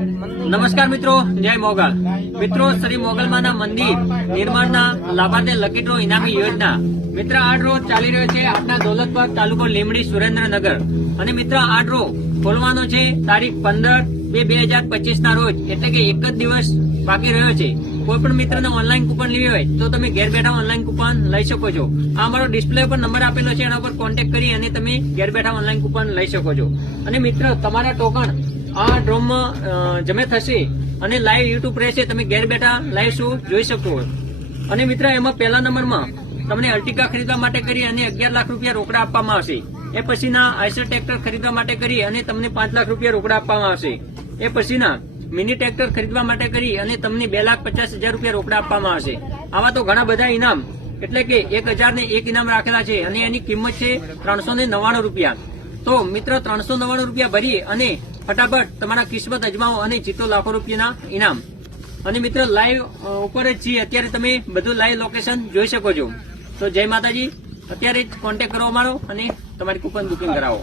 નમસ્કાર મિત્રો, જય મોગલ મિત્રો. શ્રી મોગલમાના મંદિર નિર્માણના લાભાર્થે લકી ડ્રો ઇનામી યોજના મિત્ર આ ડ્રો ચાલી રહ્યો છે આપના દોલતબાગ તાલુકો લીમડી સુરેન્દ્રનગર. અને મિત્ર આ ડ્રો ખોલવાનો છે તારીખ 15/2/2025 ના રોજ, એટલે કે એક જ દિવસ બાકી રહ્યો છે. કોઈ પણ મિત્રને ઓનલાઈન કૂપન લેવી હોય તો તમે ઘેર બેઠા ઓનલાઈન કૂપન લઈ શકો છો. આ અમારો ડિસ્પ્લે પર નંબર આપેલો છે, એના પર કોન્ટેક્ટ કરી અને તમે ઘેર બેઠા ઓનલાઈન કૂપન લઈ શકો છો. અને મિત્ર તમારા ટોકન આ ડ્રોમાં જમે થશે અને લાઈવ યુટ્યુબ રહેશે, તમે ઘેર બેઠા લાઈવ શો જોઈ શકો. અને મિત્ર એમાં પહેલા નંબરમાં તમને અર્ટિકા ખરીદવા માટે કરી અને 11 લાખ રૂપિયા રોકડા આપવામાં આવશે. એ પછીના આઈસર ટ્રેક્ટર ખરીદવા માટે કરી અને તમને 5 લાખ રૂપિયા રોકડા આપવામાં આવશે. એ પછીના મિની ટ્રેક્ટર ખરીદવા માટે કરી અને તમને 2,50,000 રૂપિયા રોકડા આપવામાં આવશે. આવા તો ઘણા બધા ઇનામ, એટલે કે 1,001 ઇનામ રાખેલા છે અને એની કિંમત છે 399 રૂપિયા. તો મિત્ર 399 રૂપિયા ભરી અને ફટાફટ તમારા કિસ્મત અજમાવો અને જીતો લાખો રૂપિયાના ઇનામ. અને મિત્ર લાઈવ ઉપર જ છીએ અત્યારે, તમે બધું લાઈવ લોકેશન જોઈ શકો છો. તો જય માતાજી, અત્યારે જ કોન્ટેક્ટ કરો અમારો અને તમારી કૂપન બુકિંગ કરાવો.